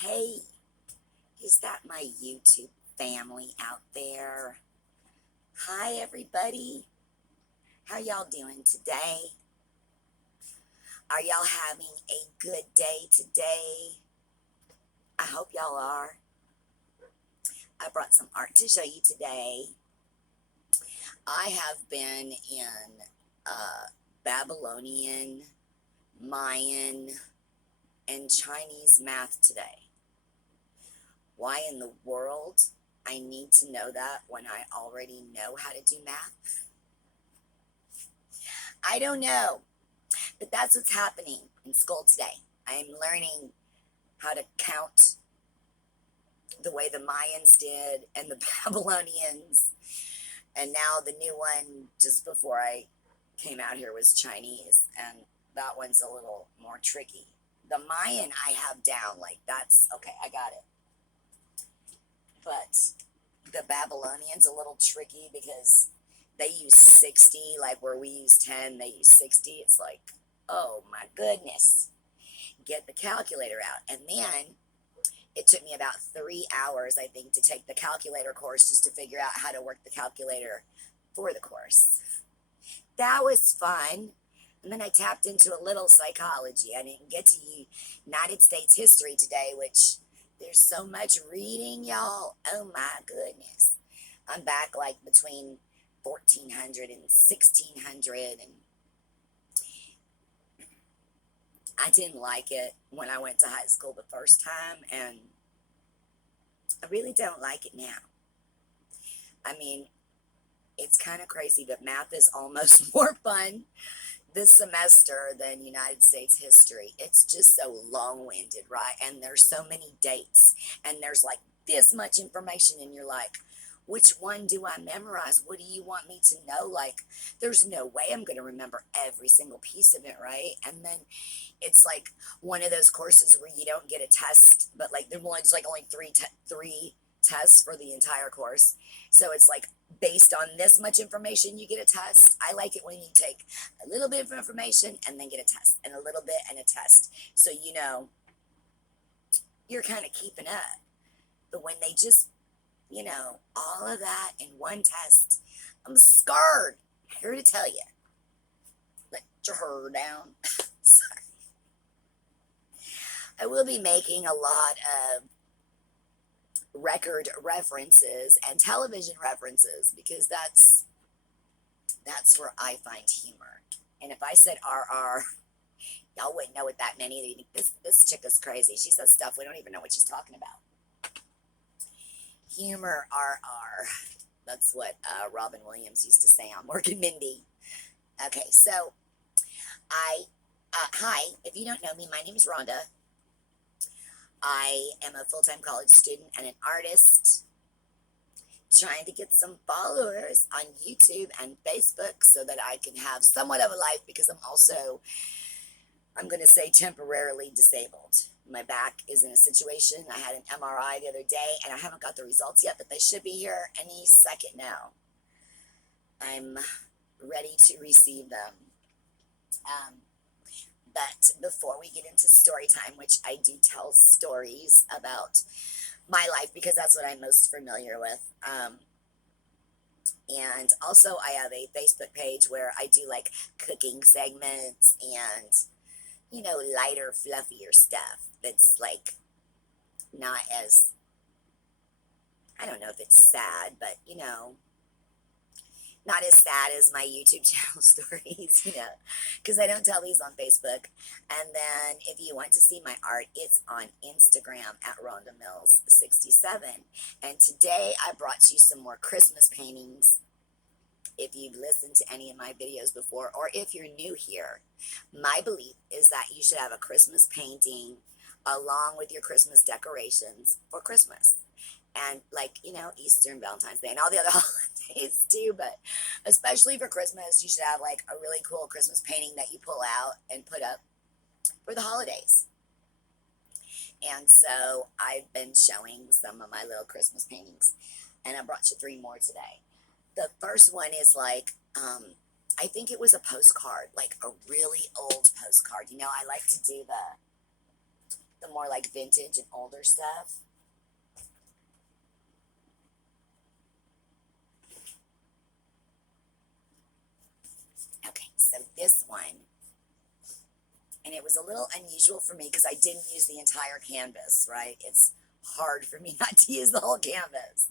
Hey, is that my YouTube family out there? Hi, everybody. How y'all doing today? Are y'all having a good day today? I hope y'all are. I brought some art to show you today. I have been in Babylonian, Mayan, and Chinese math today. Why in the world I need to know that when I already know how to do math? I don't know. But that's what's happening in school today. I'm learning how to count the way the Mayans did and the Babylonians. And now the new one, just before I came out here, was Chinese. And that one's a little more tricky. The Mayan I have down, like that's okay, I got it. But the Babylonians a little tricky because they use 60, like where we use 10, they use 60. It's like, oh my goodness. Get the calculator out. And then it took me about 3 hours, I think, to take the calculator course just to figure out how to work the calculator for the course. That was fun. And then I tapped into a little psychology. I didn't get to United States history today, which there's so much reading, y'all. Oh my goodness. I'm back like between 1400 and 1600, and I didn't like it when I went to high school the first time, and I really don't like it now. I mean, it's kind of crazy, but math is almost more fun this semester than United States history. It's just so long winded, right? And there's so many dates, and there's like this much information, and you're like, which one do I memorize? What do you want me to know? Like, there's no way I'm going to remember every single piece of it, right? And then it's like one of those courses where you don't get a test, but like there's like only three tests for the entire course. So it's like based on this much information, you get a test. I like it when you take a little bit of information and then get a test, and a little bit and a test. So you're kind of keeping up. But when they just, all of that in one test, I'm scared. Here to tell you. Let your hair down. Sorry. I will be making a lot of record references and television references because that's where I find humor. And if I said RR, y'all wouldn't know what that meant either. You think this chick is crazy. She says stuff we don't even know what she's talking about. Humor RR. That's what Robin Williams used to say on Mork and Mindy. Okay, so hi. If you don't know me, my name is Rhonda. I am a full-time college student and an artist, trying to get some followers on YouTube and Facebook so that I can have somewhat of a life, because I'm going to say, temporarily disabled. My back is in a situation. I had an MRI the other day and I haven't got the results yet, but they should be here any second now. I'm ready to receive them. But before we get into story time, which I do tell stories about my life because that's what I'm most familiar with. And also, I have a Facebook page where I do like cooking segments and, lighter, fluffier stuff that's like not as, I don't know if it's sad, but, not as sad as my YouTube channel stories, because I don't tell these on Facebook. And then if you want to see my art, it's on Instagram at Rhonda Mills 67. And today I brought you some more Christmas paintings. If you've listened to any of my videos before, or if you're new here, my belief is that you should have a Christmas painting along with your Christmas decorations for Christmas. And like, Easter and Valentine's Day and all the other holidays too, but especially for Christmas, you should have like a really cool Christmas painting that you pull out and put up for the holidays. And so I've been showing some of my little Christmas paintings, and I brought you three more today. The first one is like, I think it was a postcard, like a really old postcard. I like to do the more like vintage and older stuff. Okay, so this one, and it was a little unusual for me because I didn't use the entire canvas, right? It's hard for me not to use the whole canvas.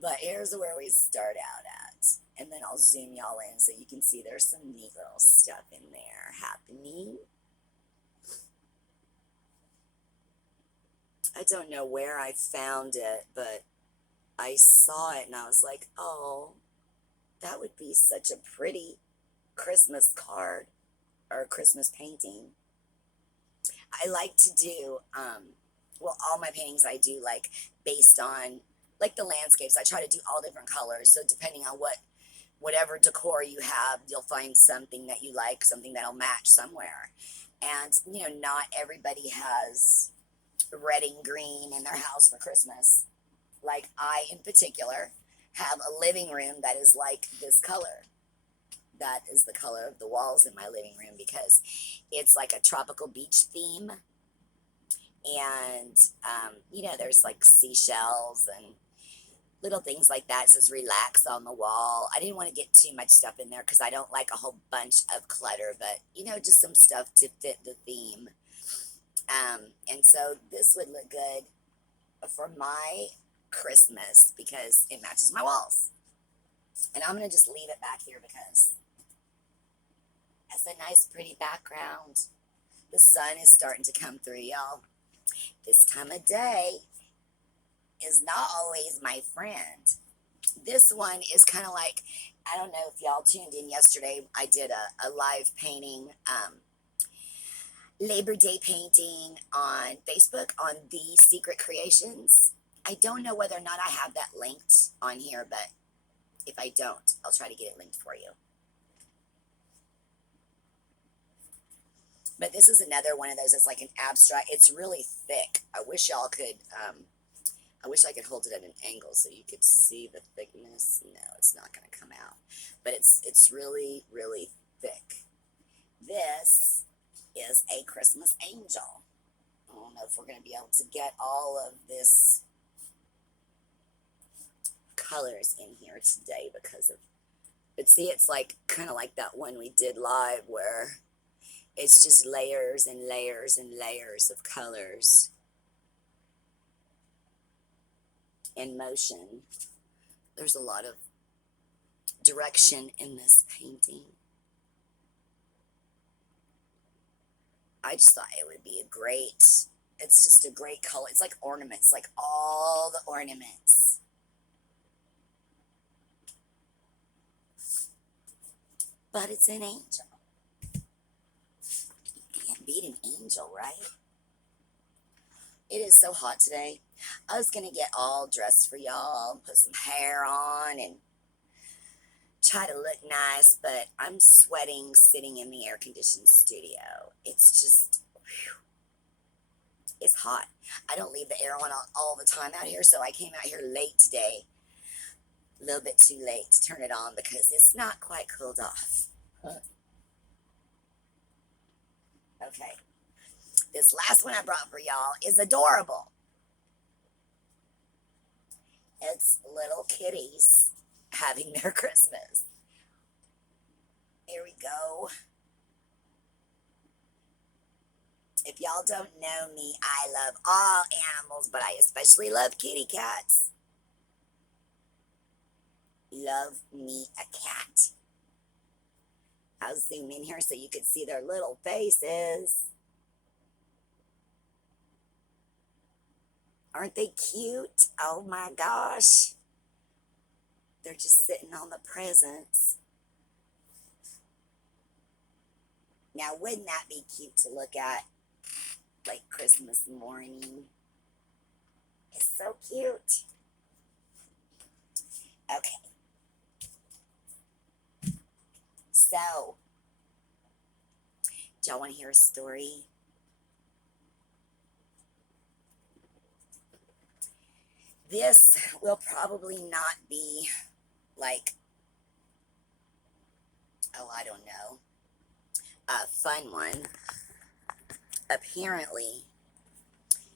But here's where we start out at. And then I'll zoom y'all in so you can see there's some neat little stuff in there happening. I don't know where I found it, but I saw it and I was like, oh, that would be such a pretty Christmas card or Christmas painting. I like to do, well, all my paintings I do like based on like the landscapes. I try to do all different colors. So depending on whatever decor you have, you'll find something that you like, something that'll match somewhere. And, you know, not everybody has red and green in their house for Christmas. Like I, in particular, have a living room that is like this color. That is the color of the walls in my living room because it's like a tropical beach theme. And, you know, there's like seashells and little things like that. It says relax on the wall. I didn't want to get too much stuff in there because I don't like a whole bunch of clutter, but, you know, just some stuff to fit the theme. And so this would look good for my Christmas because it matches my walls. And I'm going to just leave it back here because it's a nice, pretty background. The sun is starting to come through, y'all. This time of day is not always my friend. This one is kind of like, I don't know if y'all tuned in yesterday. I did a live painting, Labor Day painting on Facebook on The Secret Creations. I don't know whether or not I have that linked on here, but if I don't, I'll try to get it linked for you. But this is another one of those that's like an abstract. It's really thick. I wish y'all could, I wish I could hold it at an angle so you could see the thickness. No, it's not going to come out. But it's really, really thick. This is a Christmas angel. I don't know if we're going to be able to get all of this colors in here today because of, but see, it's like kind of like that one we did live where it's just layers and layers and layers of colors in motion. There's a lot of direction in this painting. I just thought it would be a great, it's just a great color. It's like ornaments, like all the ornaments. But it's an angel. You can't beat an angel, right? It is so hot today. I was gonna get all dressed for y'all, put some hair on and try to look nice, but I'm sweating sitting in the air-conditioned studio. It's just, whew, it's hot. I don't leave the air on all the time out here, so I came out here late today. A little bit too late to turn it on because it's not quite cooled off. Okay. This last one I brought for y'all is adorable. It's little kitties having their Christmas. Here we go. If y'all don't know me, I love all animals, but I especially love kitty cats. Love me a cat. I'll zoom in here so you can see their little faces. Aren't they cute? Oh my gosh. They're just sitting on the presents. Now, wouldn't that be cute to look at like Christmas morning? It's so cute. Okay. So, do y'all want to hear a story? This will probably not be like, oh, I don't know, a fun one. Apparently,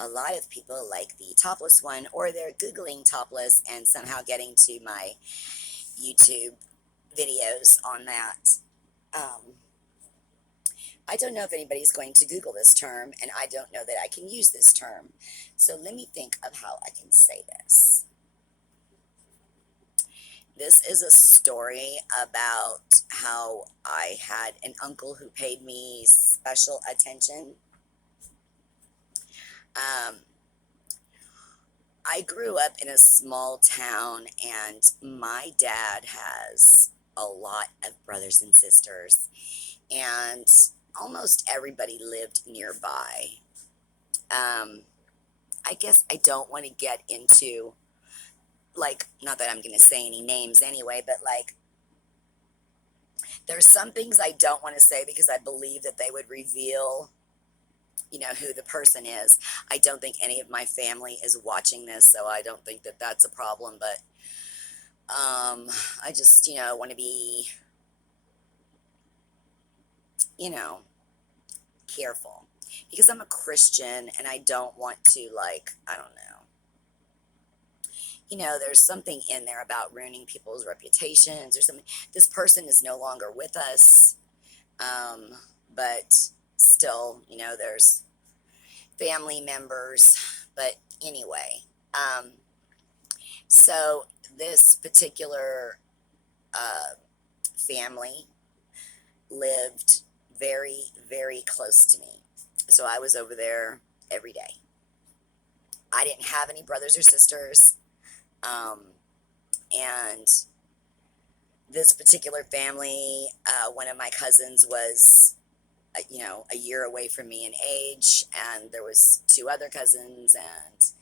a lot of people like the topless one, or they're Googling topless and somehow getting to my YouTube videos on that. Um, I don't know if anybody's going to Google this term, and I don't know that I can use this term. So let me think of how I can say this. This is a story about how I had an uncle who paid me special attention. Um, I grew up in a small town, and my dad has a lot of brothers and sisters, and almost everybody lived nearby. Um, I guess I don't want to get into, like, not that I'm going to say any names anyway, but like, there's some things I don't want to say because I believe that they would reveal, who the person is. I don't think any of my family is watching this, so I don't think that that's a problem, but I just, want to be, you know, careful because I'm a Christian and I don't want to, like, I don't know. There's something in there about ruining people's reputations or something. This person is no longer with us, but still, there's family members. But anyway, so this particular family lived very, very close to me. So I was over there every day. I didn't have any brothers or sisters. And this particular family, one of my cousins was, a year away from me in age, and there was two other cousins, and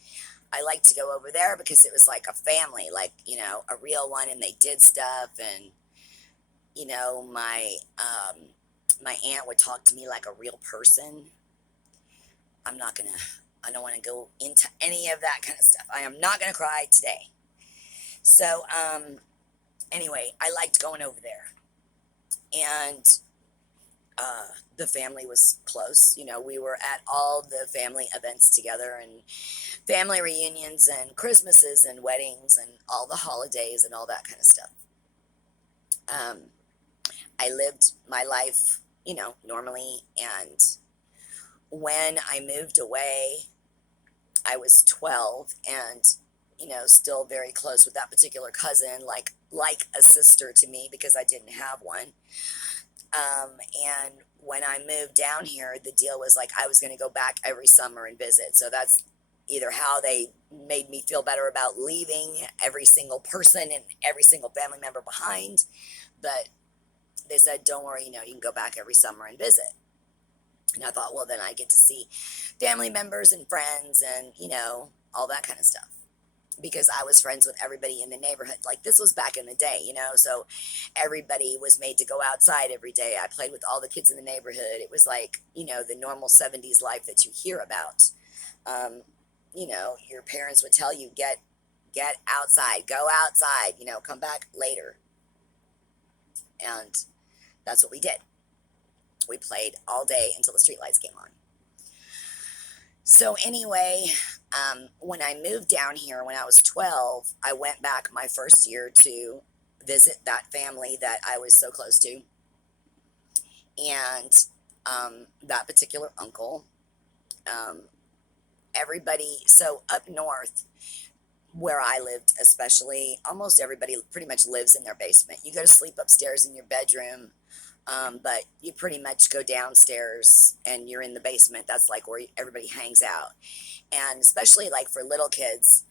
I liked to go over there because it was like a family, like, a real one, and they did stuff, and, my aunt would talk to me like a real person. I don't want to go into any of that kind of stuff. I am not gonna cry today. So, anyway, I liked going over there, and the family was close. We were at all the family events together, and family reunions, and Christmases, and weddings, and all the holidays, and all that kind of stuff. Um, I lived my life, normally, and when I moved away, I was 12, and still very close with that particular cousin, like a sister to me because I didn't have one. And when I moved down here, the deal was like I was going to go back every summer and visit. So that's either how they made me feel better about leaving every single person and every single family member behind. But they said, don't worry, you can go back every summer and visit. And I thought, well, then I get to see family members and friends and, all that kind of stuff. Because I was friends with everybody in the neighborhood. Like, this was back in the day, so everybody was made to go outside every day. I played with all the kids in the neighborhood. It was like, the normal 70s life that you hear about. Your parents would tell you, get outside, go outside, come back later. And that's what we did. We played all day until the streetlights came on. So anyway, when I moved down here when I was 12, I went back my first year to visit that family that I was so close to. And that particular uncle, everybody, so up north, where I lived especially, almost everybody pretty much lives in their basement. You go to sleep upstairs in your bedroom, but you pretty much go downstairs and you're in the basement. That's like where everybody hangs out. And especially like for little kids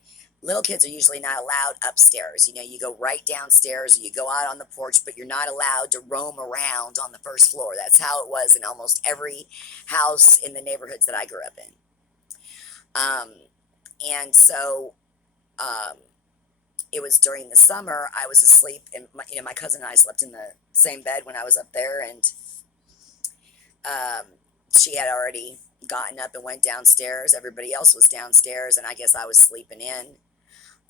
are usually not allowed upstairs. You go right downstairs or you go out on the porch, but you're not allowed to roam around on the first floor. That's how it was in almost every house in the neighborhoods that I grew up in. And so it was during the summer, I was asleep, and my cousin and I slept in the same bed when I was up there, and she had already gotten up and went downstairs. Everybody else was downstairs, and I guess I was sleeping in.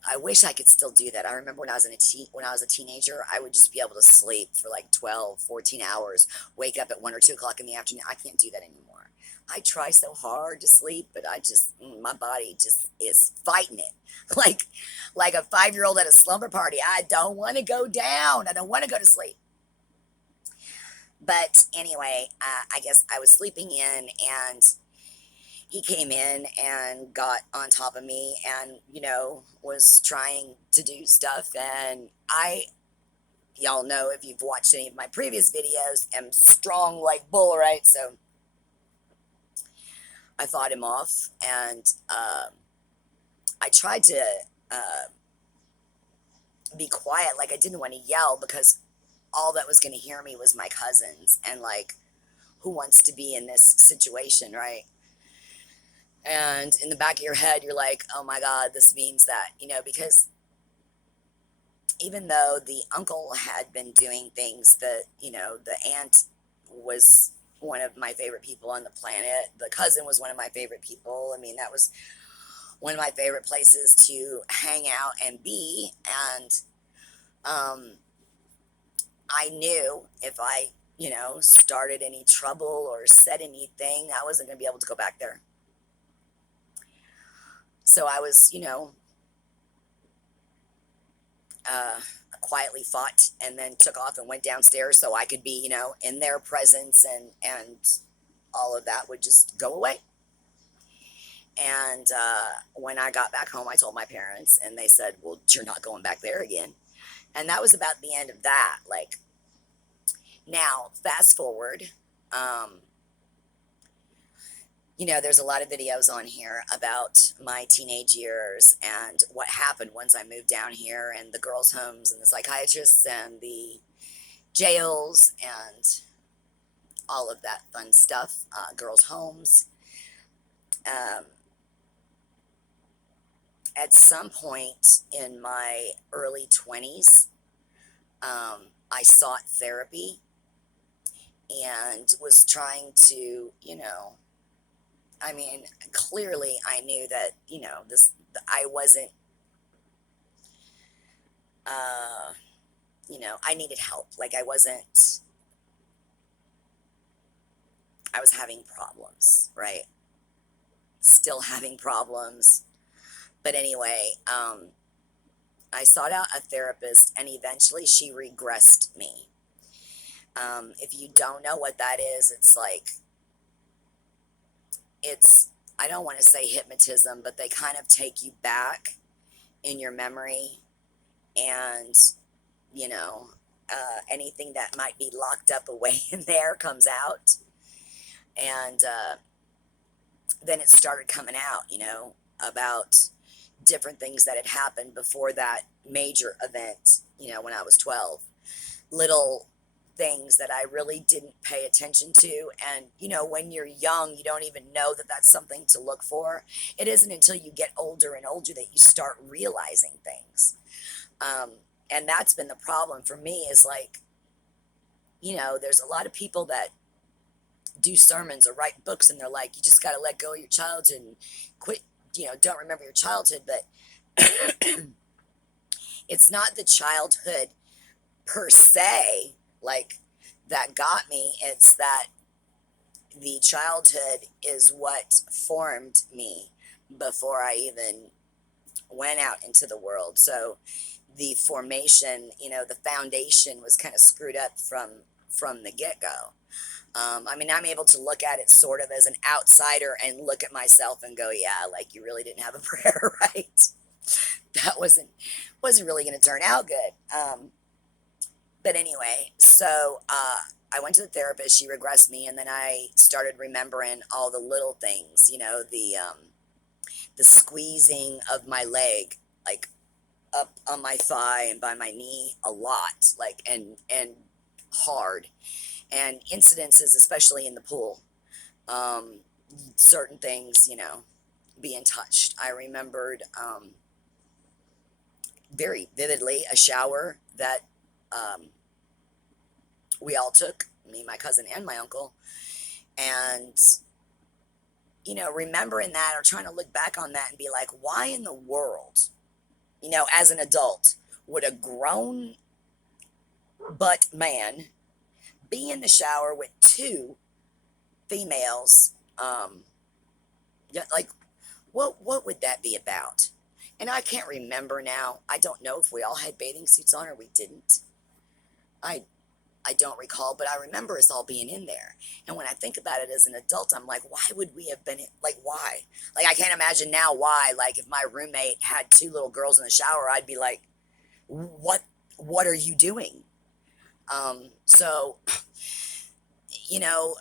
I wish I could still do that. I remember when I was a teenager, I would just be able to sleep for like 12, 14 hours, wake up at 1 or 2 o'clock in the afternoon. I can't do that anymore. I try so hard to sleep, but my body just is fighting it. Like, like a 5-year-old at a slumber party. I don't want to go down. I don't want to go to sleep. But anyway, I guess I was sleeping in, and he came in and got on top of me and, was trying to do stuff. And y'all know if you've watched any of my previous videos, am strong like bull, right? So I fought him off, and I tried to uh, be quiet. Like, I didn't want to yell because all that was going to hear me was my cousins. And, like, who wants to be in this situation, right? And in the back of your head, you're like, oh my God, this means that, because even though the uncle had been doing things that, the aunt was one of my favorite people on the planet, the cousin was one of my favorite people. I mean, that was one of my favorite places to hang out and be. And I knew if I, started any trouble or said anything, I wasn't going to be able to go back there. So I was, quietly fought and then took off and went downstairs so I could be, in their presence, and all of that would just go away. And when I got back home, I told my parents, and they said, well, you're not going back there again. And that was about the end of that. Like, now, fast forward, there's a lot of videos on here about my teenage years and what happened once I moved down here, and the girls' homes and the psychiatrists and the jails and all of that fun stuff, girls' homes. At some point in my early 20s, I sought therapy and was trying to, I mean, clearly I knew that, I wasn't, I needed help. Like, I was having problems, right? Still having problems. But anyway, I sought out a therapist, and eventually she regressed me. If you don't know what that is, I don't want to say hypnotism, but they kind of take you back in your memory, and, anything that might be locked up away in there comes out. And then it started coming out, about different things that had happened before that major event, when I was 12. Little things that I really didn't pay attention to. And, when you're young, you don't even know that that's something to look for. It isn't until you get older and older that you start realizing things. And that's been the problem for me, is like, there's a lot of people that do sermons or write books, and they're like, you just got to let go of your childhood and quit, don't remember your childhood. But it's not the childhood per se, like, that got me. It's that the childhood is what formed me before I even went out into the world. So the formation, the foundation was kind of screwed up from the get-go. I mean, I'm able to look at it sort of as an outsider and look at myself and go, yeah, like, you really didn't have a prayer, right? That wasn't really going to turn out good. But anyway, so I went to the therapist. She regressed me, and then I started remembering all the little things, the squeezing of my leg, like, up on my thigh and by my knee a lot, like, and hard, and incidences, especially in the pool, certain things, being touched. I remembered very vividly a shower that we all took, me, my cousin, and my uncle. And, remembering that, or trying to look back on that and be like, why in the world, as an adult, would a grown butt man be in the shower with two females Um, yeah, like what would that be about? And I can't remember now. I don't know if we all had bathing suits on or we didn't. I I don't recall, but I remember us all being in there. And when I think about it as an adult, I'm like, why would we have been like why? Like I can't imagine now why. Like if my roommate had two little girls in the shower, I'd be like, what are you doing? So you know,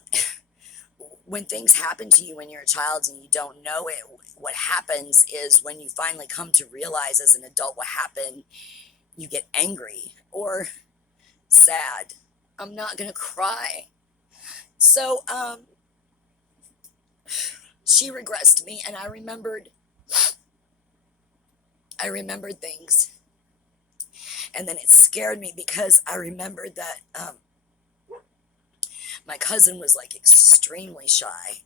when things happen to you when you're a child and you don't know it, what happens is when you finally come to realize as an adult what happened, you get angry or sad. I'm not gonna cry. So she regressed me, and I remembered things, and then it scared me because I remembered that my cousin was like extremely shy.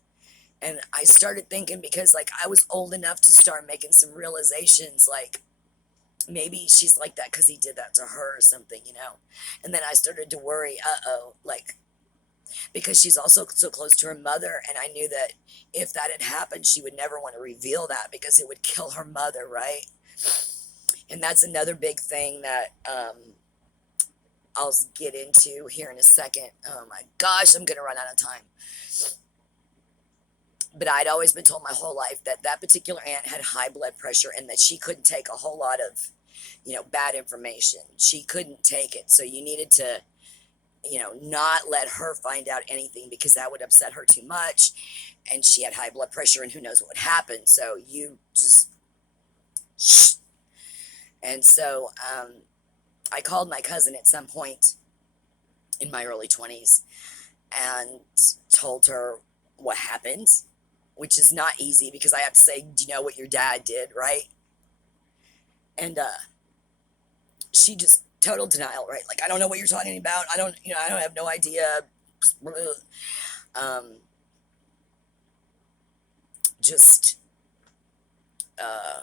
And I started thinking because like I was old enough to start making some realizations like maybe she's like that because he did that to her or something. And then I started to worry, uh-oh, like because she's also so close to her mother, and I knew that if that had happened, she would never want to reveal that because it would kill her mother, right? And that's another big thing that I'll get into here in a second. Oh my gosh, I'm gonna run out of time. But I'd always been told my whole life that that particular aunt had high blood pressure and that she couldn't take a whole lot of, bad information. She couldn't take it. So you needed to, not let her find out anything because that would upset her too much. And she had high blood pressure and who knows what would happen. So you just shh. And so I called my cousin at some point in my early 20s and told her what happened, which is not easy because I have to say, do you know what your dad did, right? And she just total denial, right? Like I don't know what you're talking about. I don't have no idea. Um, just uh,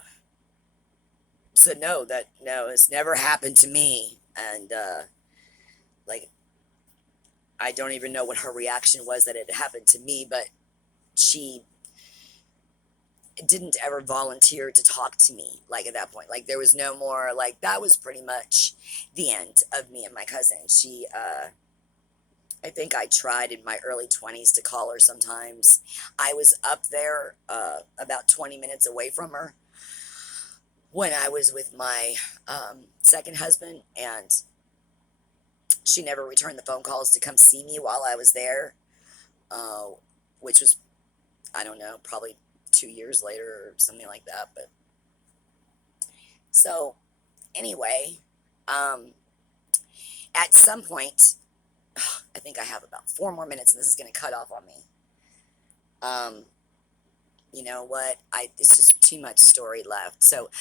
said no, that no, it's never happened to me, and like I don't even know what her reaction was that it happened to me, but she didn't ever volunteer to talk to me like at that point. Like there was no more, like that was pretty much the end of me and my cousin. I think I tried in my early 20s to call her sometimes. I was up there about 20 minutes away from her when I was with my second husband, and she never returned the phone calls to come see me while I was there, uh, which was, I don't know, probably 2 years later or something like that. But so anyway, um, at some point, I think I have about 4 more minutes, and this is going to cut off on me. Um, you know what? It's just too much story left, so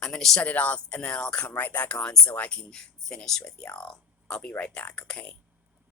I'm going to shut it off, and then I'll come right back on so I can finish with y'all. I'll be right back, okay?